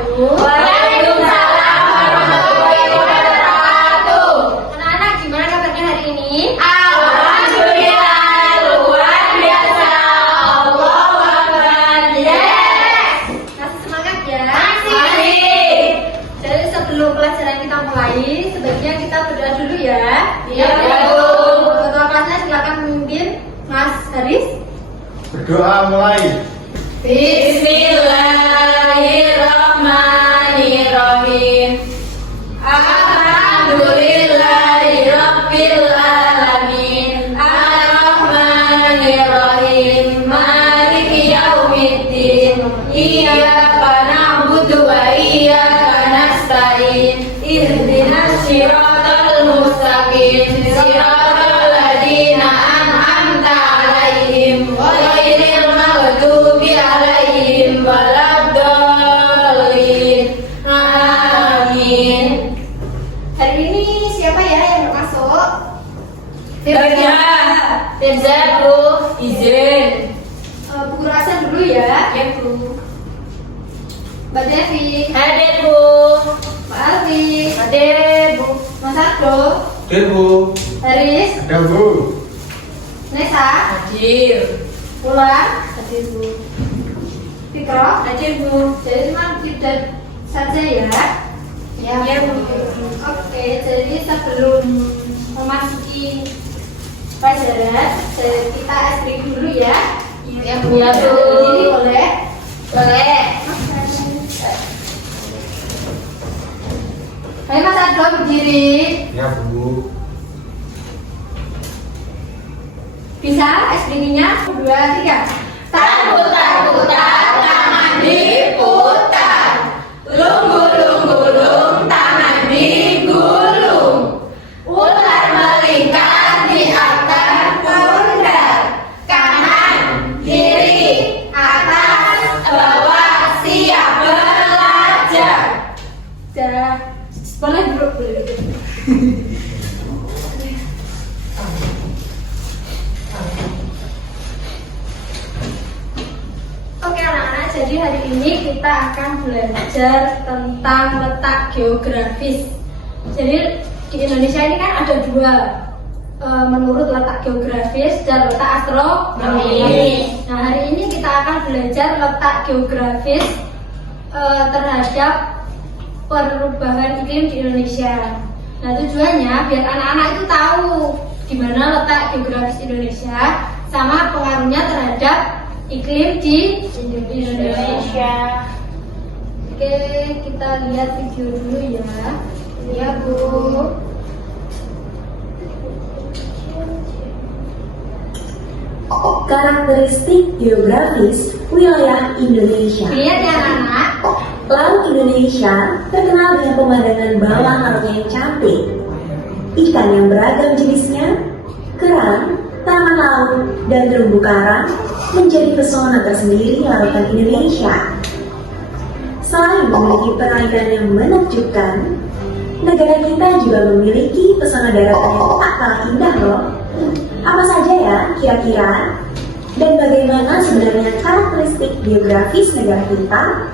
wabarakatuh. Waalaikumsalam warahmatullahi wabarakatuh. Anak-anak, gimana kabarnya hari ini? Alhamdulillah, luar biasa. Allahu Akbar. Yes. Masih semangat ya? Masih. Jadi sebelum pelajaran kita mulai, sebaiknya kita berdoa dulu ya. Iya, Bu. Ketua kelasnya silakan memimpin Mas Haris. Berdoa mulai. Bismillahirrahmanirrahim. Alhamdulillahirabbil alamin. Arrahmanirrahim. Maliki yaumiddin. Iyyaka na'budu wa iyyaka nasta'in. Ihdinas siratal mustaqim. Siratal ladzina an'amta 'alaihim ghairil maghdubi 'alaihim waladdallin. Amin. Hari ini siapa ya yang masuk? Firza, Bu. Izin. Bu Rasa dulu ya. Ya, Bu. Mbak Devi, Hadir, Bu. Pak Alfi, Hadir, Bu. Mas Ardo, Hadir, Bu. Haris, Ada, Bu. Nesa, Hadir. Ular, Hadir, Bu. Fikro. Hadir, Bu. Jadi cuma tidak saja ya. Ya, Bu. Oke, jadi sebelum memasuki pelajaran, kita break dulu ya. Ya, Bu. Ya, Bu. Ini boleh. Boleh. Ayo Mas Ardo berdiri. Ya, Bu. Bisa SPG-nya? 2, 3. Putar-putar, tangan diputar. Lunggu-lunggu-lung, tangan digulung. Ular melingkar di atas pundak. Kanan, kiri, atas, bawah, siap belajar. Dah. Boleh duduk, boleh duduk. Oke anak-anak, jadi hari ini kita akan belajar tentang letak geografis. Jadi di Indonesia ini kan ada dua, menurut letak geografis dan letak astronomis. Nah hari ini kita akan belajar letak geografis terhadap perubahan iklim di Indonesia. Nah tujuannya biar anak-anak itu tahu di mana letak geografis Indonesia sama pengaruhnya terhadap iklim di Indonesia. Oke, kita lihat video dulu ya. Ya Bu. Karakteristik geografis wilayah Indonesia. Lihat ya anak-anak. Laut Indonesia terkenal dengan pemandangan bawah lautnya yang cantik, ikan yang beragam jenisnya, kerang, taman laut, dan terumbu karang menjadi pesona tersendiri lautan Indonesia. Selain memiliki perairan yang menakjubkan, negara kita juga memiliki pesona daratan yang tak kalah indah loh. Apa saja ya kira-kira? Dan bagaimana sebenarnya karakteristik geografis negara kita?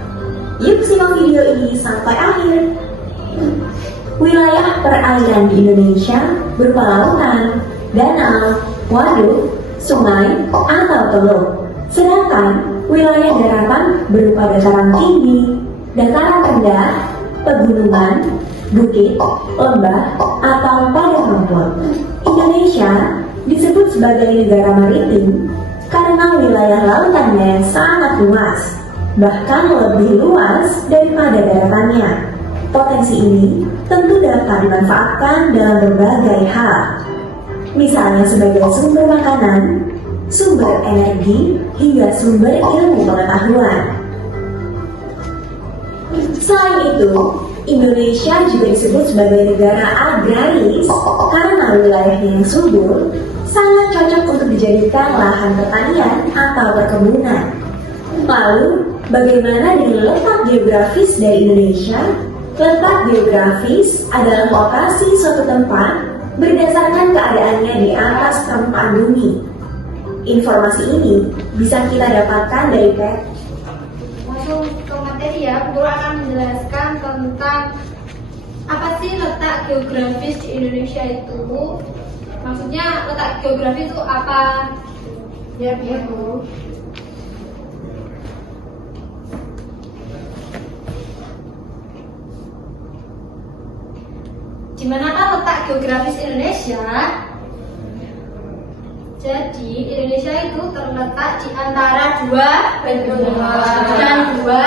Yuk simak video ini sampai akhir. Wilayah perairan di Indonesia berupa lautan, danau, waduk, sungai, atau teluk. Sedangkan wilayah daratan berupa dataran tinggi, dataran rendah, pegunungan, bukit, lembah, atau padang rumput. Indonesia disebut sebagai negara maritim karena wilayah lautannya sangat luas, bahkan lebih luas daripada daratannya. Potensi ini tentu dapat dimanfaatkan dalam berbagai hal, misalnya sebagai sumber makanan, sumber energi, hingga sumber ilmu pengetahuan. Selain itu, Indonesia juga disebut sebagai negara agraris karena wilayahnya yang subur sangat cocok untuk dijadikan lahan pertanian atau perkebunan. Lalu, bagaimana dengan letak geografis dari Indonesia? Letak geografis adalah lokasi suatu tempat berdasarkan keadaannya di atas permukaan bumi. Informasi ini bisa kita dapatkan dari Langsung ke materi ya, guru akan menjelaskan tentang apa sih letak geografis di Indonesia itu. Maksudnya letak geografis itu apa? Ya, Bu. Di manakah letak geografis Indonesia? Jadi Indonesia itu terletak di antara dua benua dan dua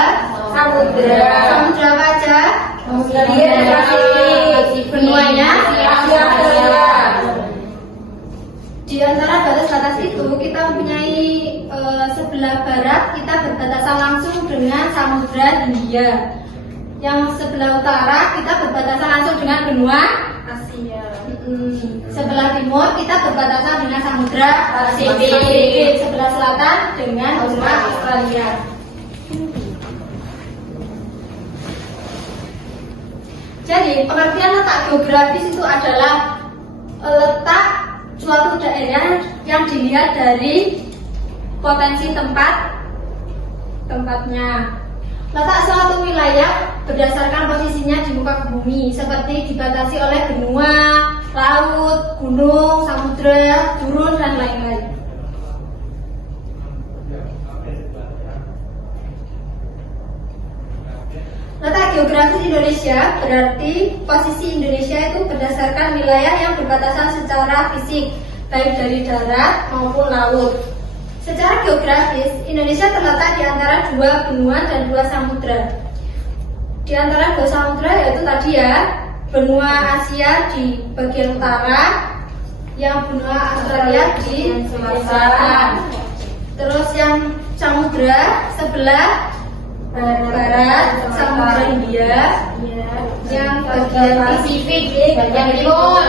samudra. Samudra apa aja? India dan Pasifik. Benuanya Asia Tenggara. Di antara batas-batas itu kita mempunyai sebelah barat kita berbatasan langsung dengan Samudra Hindia. Yang sebelah utara kita berbatasan langsung dengan benua Asia. Sebelah timur kita berbatasan dengan Samudra Pasifik. Sebelah selatan dengan benua Australia. Jadi pengertian letak geografis itu adalah letak suatu daerah yang dilihat dari potensi tempatnya. Letak suatu wilayah berdasarkan posisinya di muka bumi, seperti dibatasi oleh benua, laut, gunung, samudra, gurun, dan lain-lain. Letak geografis Indonesia berarti posisi Indonesia itu berdasarkan wilayah yang berbatasan secara fisik, baik dari darat maupun laut. Secara geografis, Indonesia terletak di antara dua benua dan dua samudra. Di antara dua samudra yaitu tadi ya, benua Asia di bagian utara, yang benua Australia di selatan. Terus yang samudra sebelah barat, Samudra Hindia, yang bagian Pasifik di bagian timur.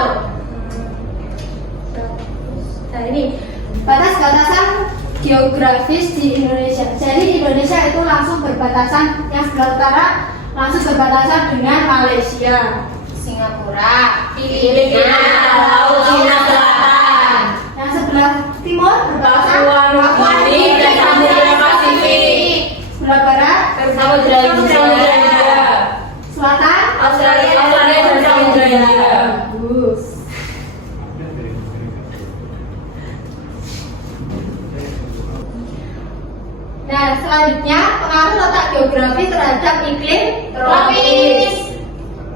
Nah ini batas-batasan geografis di Indonesia. Jadi Indonesia itu langsung berbatasan, yang sebelah utara langsung berbatasan dengan Malaysia, Singapura, Filipina, Laut Cina Selatan. yang sebelah timur berbatasan Papua Nugini dan Samudra Pasifik. sebelah barat Samudra Hindia. selatan Australia dan Samudra Hindia. bagus. Nah, selanjutnya pengaruh letak geografi terhadap iklim tropis.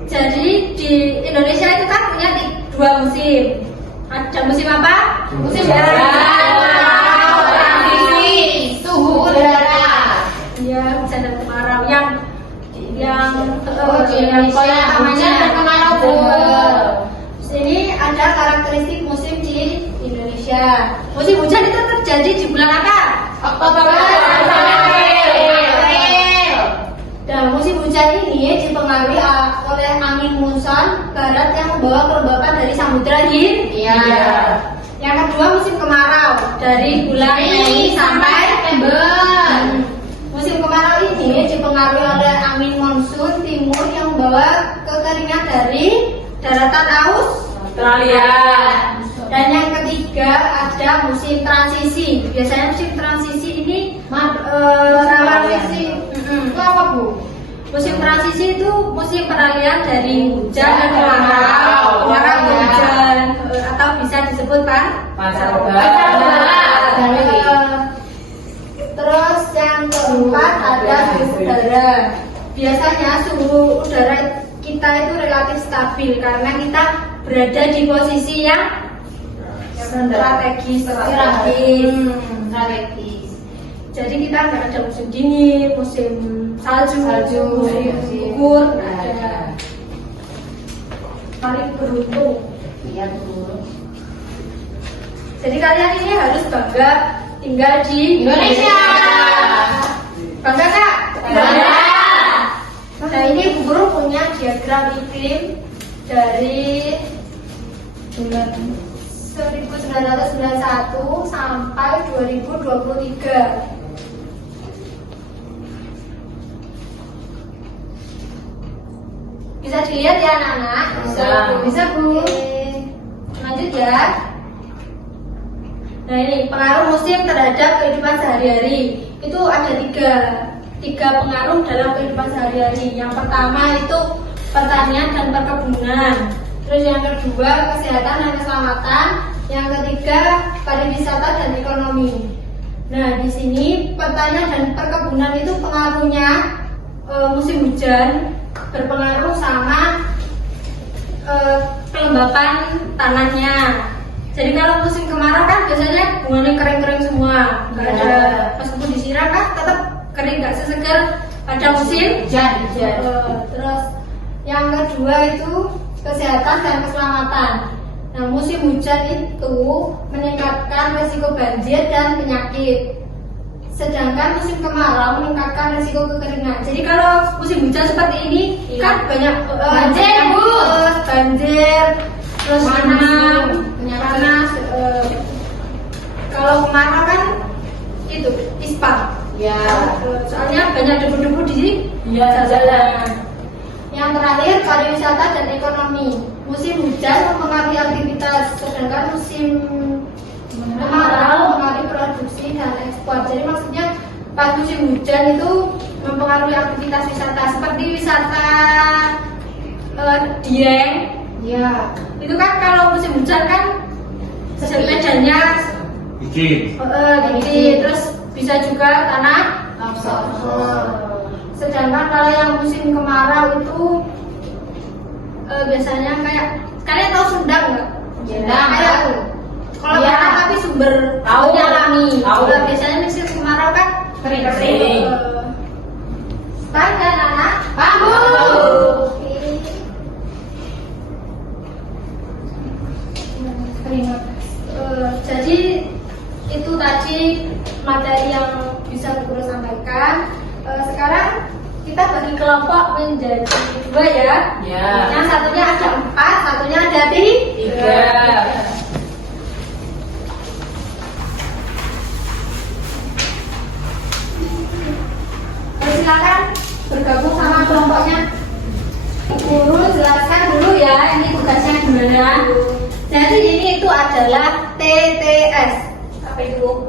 Jadi di Indonesia itu kan punya dua musim. Ada musim apa? Musim kemarau, transisi, suhu udara. Ya, hujan dan kemarau yang di Indonesia namanya kemarau. Ini ada karakteristik musim di Indonesia. Musim hujan itu terjadi di bulan apa? Oktober, April. Dan musim hujan ini dipengaruhi oleh angin monsun barat yang membawa kelembapan dari Samudra Hindia. Yang kedua musim kemarau dari bulan Mei sampai September. Musim kemarau ini dipengaruhi oleh angin monsun timur yang membawa kekeringan dari daratan Australia. Dan yang ketiga ada musim transisi. Biasanya musim transisi ini transisi itu apa, Bu? Musim transisi itu musim peralihan dari hujan ke kemarau, kemarau ke hujan, atau bisa disebut Terus yang keempat ada suhu udara. Biasanya suhu udara kita itu relatif stabil karena kita berada di posisi yang strategis. Jadi kita nggak ada musim dingin, musim salju, musim gugur, ada. Paling beruntung. Iya, Bu. Jadi kalian ini harus bangga tinggal di Indonesia. Bangga Kak? Bangga. Nah ini guru punya diagram iklim dari 1991 sampai 2023. Bisa dilihat ya anak-anak? Bisa Bu. Lanjut ya. Nah ini pengaruh musim terhadap kehidupan sehari-hari itu ada tiga pengaruh dalam kehidupan sehari-hari. Yang pertama itu pertanian dan perkebunan. Terus yang kedua kesehatan dan keselamatan. Yang ketiga pariwisata dan ekonomi. Nah, di sini pertanian dan perkebunan itu pengaruhnya musim hujan berpengaruh sama kelembapan tanahnya. Jadi kalau musim kemarau kan biasanya bunganya kering-kering semua, nggak ada, meskipun disiram kan tetap kering, nggak sesegar pada musim hujan. Terus yang kedua itu kesehatan dan keselamatan. Nah, musim hujan itu meningkatkan risiko banjir dan penyakit. Sedangkan musim kemarau meningkatkan risiko kekeringan. Jadi kalau musim hujan seperti ini kan banyak banjir, banjir, terus panas. Kalau kemarau kan itu ispa. Ya. Soalnya banyak debu-debu di jalan. Yang terakhir pariwisata dan ekonomi. Musim hujan mempengaruhi aktivitas, sedangkan musim kemarau mempengaruhi produksi dan ekspor. Jadi maksudnya pas musim hujan itu mempengaruhi aktivitas wisata seperti wisata Dieng. Ya. Itu kan kalau musim hujan kan medannya dikit, terus bisa juga tanah longsor. Sedangkan kalau yang musim kemarau itu biasanya kayak kalian tahu Sundang nggak? Sundang. Kayak kalau tanah tapi sumber alami. Biasanya musim kemarau kan kering. Tanda anak bambu. Jadi itu tadi materi yang bisa Guru sampaikan. Sekarang kita bagi kelompok menjadi dua ya. Yang satunya ada 4, satunya ada 3. Silakan bergabung sama kelompoknya. Guru jelaskan dulu ya, ini tugasnya gimana. Jadi ini itu adalah TTS. Apa itu?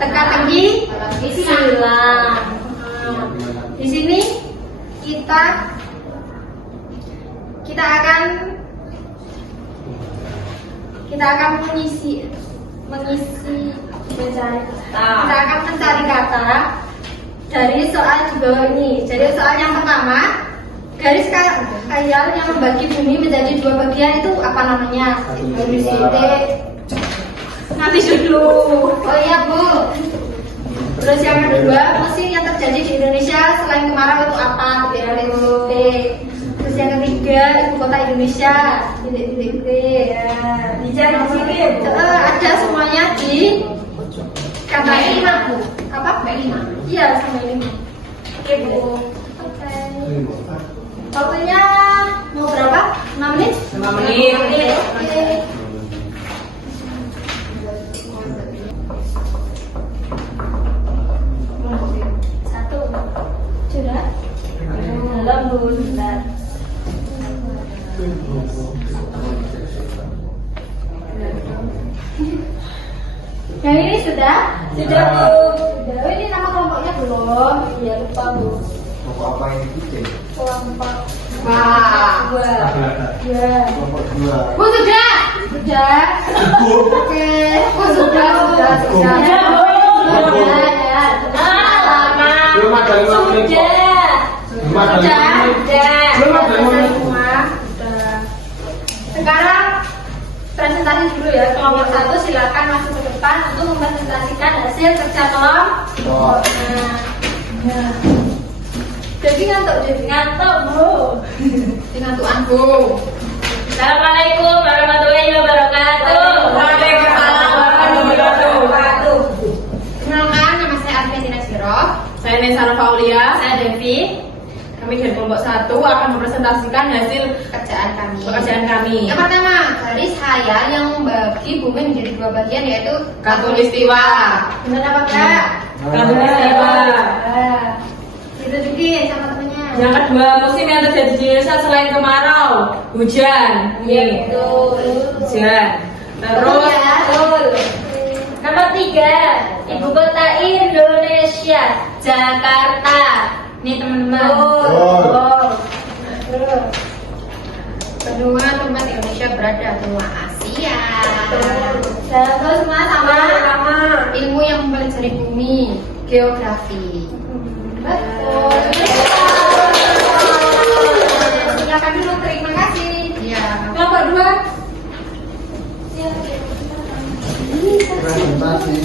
Teka-teki silang. Di sini kita akan mengisi kita akan mencari kata dari soal di bawah ini. Jadi soal yang pertama, garis khayal yang membagi bumi menjadi 2 bagian itu apa namanya? Nanti dulu. Oh iya Bu. Terus yang kedua, musim yang terjadi di Indonesia selain kemarau itu apa? Terus yang ketiga, ibu kota Indonesia. Ada semuanya di kata ini Bu. Apa? Iya, sama ini. Oke Bu. Waktunya mau berapa? 5 menit? 5 menit. Oke. Sudah? Belum Bu, sebentar. Yang ini sudah? Sudah Bu. Sudah. Ini nama kelompoknya belum? Iya lupa Bu. Kelompok apa ini? Kelompok Kelompok 2. Bu sudah? Sudah. Oke. Bu sudah. Belum ada 5 menit kok. Belum ada 5 menit. Belum ada 5 menit. Sekarang presentasi dulu ya. Kelompok 1 silakan masuk ke depan untuk mempresentasikan hasil kerja kelompok. Nah. Jadi ngantuk Bu. Ngantukan Bu. Assalamualaikum warahmatullahi wabarakatuh. Waalaikumsalam warahmatullahi wabarakatuh. Kenalkan, nama saya Arifina Siro. Saya Nesa Faulia. Saya Devi. Kami dari kelompok 1 akan mempresentasikan hasil pekerjaan kami. Yang pertama, garis khayal yang membagi bumi menjadi 2 bagian yaitu Katulistiwa. Benar apa enggak? Katulistiwa. Ditunjukin sama temennya. Yang kedua, musim yang terjadi di Indonesia selain kemarau, hujan. Iya betul. Hujan. Terus Betul ya. Nomor 3, ibu kota Indonesia, Jakarta. Nih teman-teman. Kedua, tempat Indonesia berada benua Asia. Terus mas sama Ilmu yang mempelajari bumi, geografi. betul. Silakan dulu, terima kasih. Ya. Kelompok 2. Presentasi.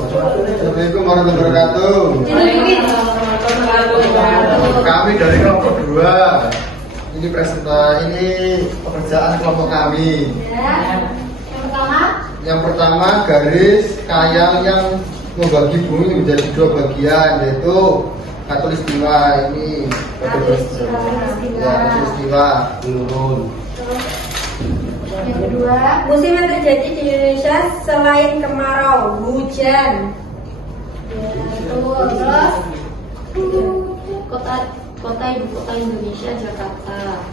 Assalamualaikum warahmatullahi wabarakatuh. Kami dari kelompok 2. Ini ini pekerjaan kelompok kami. Ya. Yang pertama garis kayang yang membagi bumi menjadi 2 bagian, yaitu Khatulistiwa. Ini Khatulistiwa menurun. Yang kedua, musim yang terjadi di Indonesia selain kemarau, hujan. Ya, terus Kota ibu kota Indonesia, Jakarta.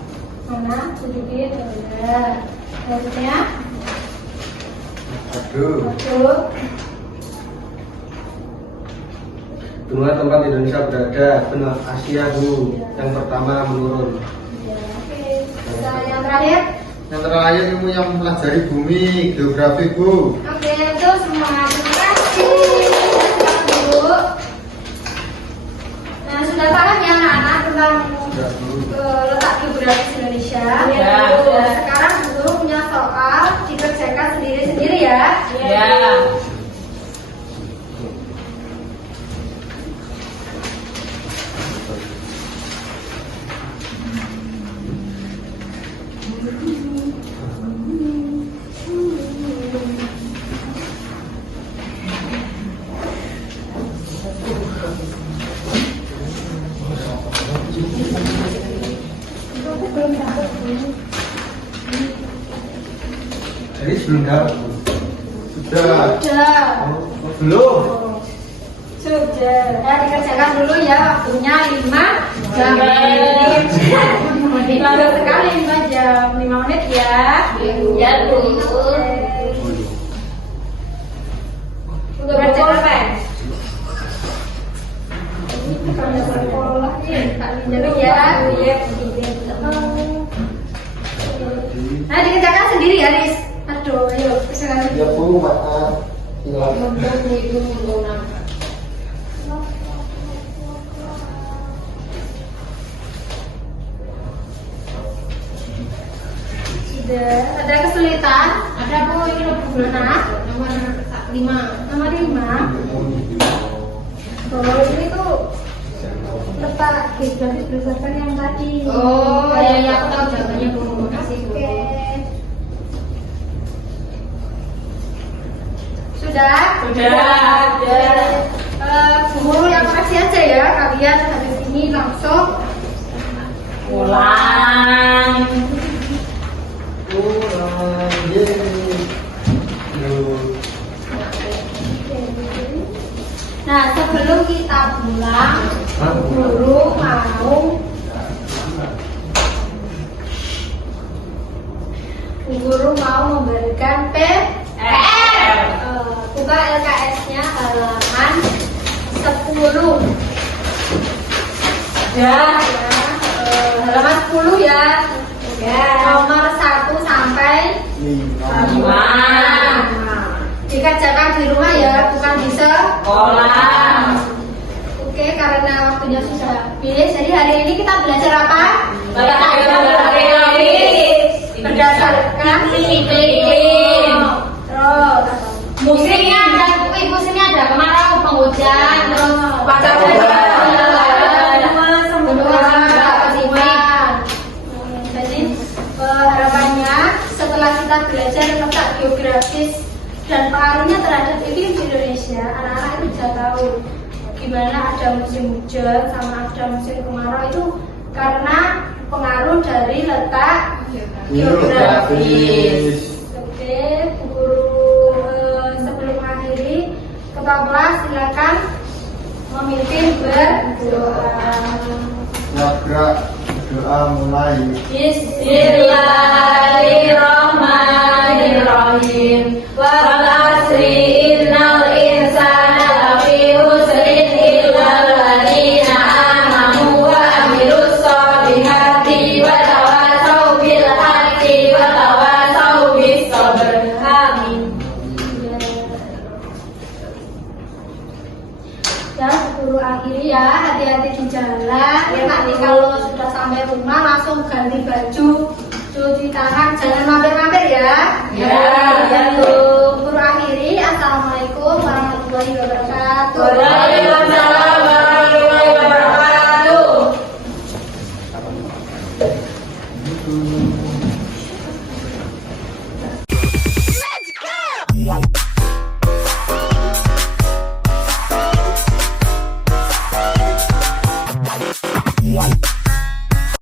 mana? Sedikit, ya. Selanjutnya, Aduh. Benua tempat Indonesia berada, benua Asia Bu. Yang pertama menurun. Ya, oke. Nah, yang terakhir, Yang terakhir ilmu yang mempelajari bumi, geografi Bu. oke, itu semua. Terima kasih. Bu. Nah, sudah paham ya anak-anak tentang letak geografis Indonesia. Ya. Nah, sekarang guru punya soal dikerjakan sendiri-sendiri ya. Ya. Jadi sebelum dapat Bu. Sudah. Sudah. Belum. Sudah. Ya, dikerjakan dulu ya. Waktunya 5 jam. Baru sekali 5 jam. 5 menit ya. Ya, Bu. Udah belajar apa? Sekolah nih. Tak pinjam ya. Iya. Nah, dikerjakan sendiri ya, Riz. Aduh, ayo. Silakan. Ya Bu, maaf. Silakan. Sudah. Ada kesulitan? Ada Bu, ini Mana? nomor 5. Nomor 5. Oh, ini tuh letak geografis berdasarkan yang tadi. Oh, ya, aku tahu jawabannya Bu. Makasih Bu. Oke. Sudah? Guru yang kasih aja ya, kalian habis ini langsung Pulang. Nah, sebelum kita pulang, guru mau memberikan PR. Buka LKS-nya halaman 10. Ya, halaman 10 ya. Ya, nomor 1 sampai 5. Dikerjakan di rumah ya, bukan di sekolah. Oke, karena waktunya sudah habis, jadi hari ini kita belajar apa? Letak geografis. Berdasarkan iklim. Terus Musimnya ada kemarau, penghujan, terus pasar Jadi harapannya setelah kita belajar letak geografis dan pengaruhnya terhadap iklim di Indonesia, anak-anak itu bisa tahu gimana ada musim hujan sama ada musim kemarau itu karena pengaruh dari letak geografis. Oke, Bu Guru, sebelum mengakhiri, Ketua kelas silakan memimpin berdoa. Gerak. Berdoa mulai. Bismillahirrahmanirrahim. Wal asri innal insana lafi khusrin illa alladziina aamanu wa amilus sholihati wa tawassaw bil haqqi wa tawassaw bis sabr. Amin. Ya, guru akhiri ya, hati-hati di jalan. Ya nanti kalau sudah sampai rumah langsung ganti baju, cuci tangan, jangan mampir-mampir ya. Ya,